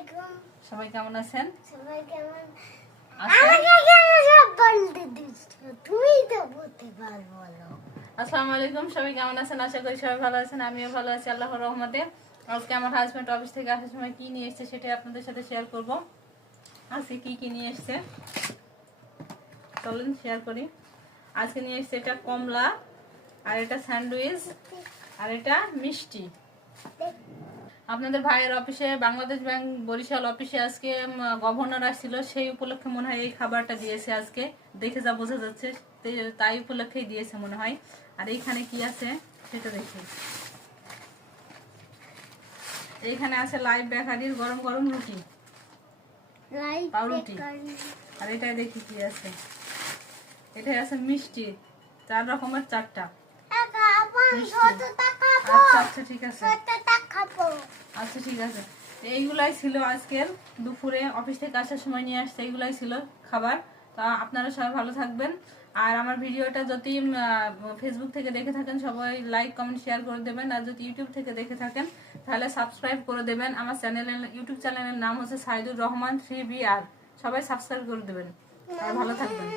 আলাইকুম। সবাই কেমন আছেন? সবাই কেমন? আজকে- আমাকে কেন সব বলতে দিচ্ছ? তুমিই তো বলতে পারবো না। আসসালামু আলাইকুম, সবাই কেমন আছেন? আশা করি সবাই ভালো আছেন। আমিও ভালো আছি আল্লাহর রহমতে। আজকে আমার হাজবেন্ড অফিস থেকে আসার সময় কি নিয়ে এসেছে সেটাই আপনাদের সাথে শেয়ার করব। আজকে কি নিয়ে এসেছে চলুন শেয়ার করি। আজকে নিয়ে এসেছে এটা কমলা, আর এটা স্যান্ডউইচ, আর এটা মিষ্টি। আপনাদের ভাইয়ের অফিসে, বাংলাদেশ ব্যাংক বরিশাল অফিসে আজকে গভর্নর আসছিল, সেই উপলক্ষে মনে হয় এই খাবারটা দিয়েছে। আজকে দেখে যা বোঝা যাচ্ছে তাই উপলক্ষেই দিয়েছে মনে হয়। আর এইখানে কি আছে সেটা দেখি। এইখানে আছে লাইভ বেকারির গরম গরম রুটি, পাউরুটি। আর এটাই দেখি কি আছে। এটাই আছে মিষ্টি, 4 রকমের 4টা মিষ্টি। আচ্ছা আচ্ছা ঠিক আছে, আচ্ছা ঠিক আছে। এইগুলাই ছিল আজকের দুপুরে অফিস থেকে আসার সময় নিয়ে আসছে, এইগুলাই ছিল খাবার। তা আপনারা সবাই ভালো থাকবেন। আর আমার ভিডিওটা যদি ফেসবুক থেকে দেখে থাকেন সবাই লাইক কমেন্ট শেয়ার করে দেবেন। আর যদি ইউটিউব থেকে দেখে থাকেন তাহলে সাবস্ক্রাইব করে দেবেন। আমার ইউটিউব চ্যানেলের নাম হচ্ছে সাইদুর রহমান 3BR। সবাই সাবস্ক্রাইব করে দেবেন আর ভালো থাকবেন।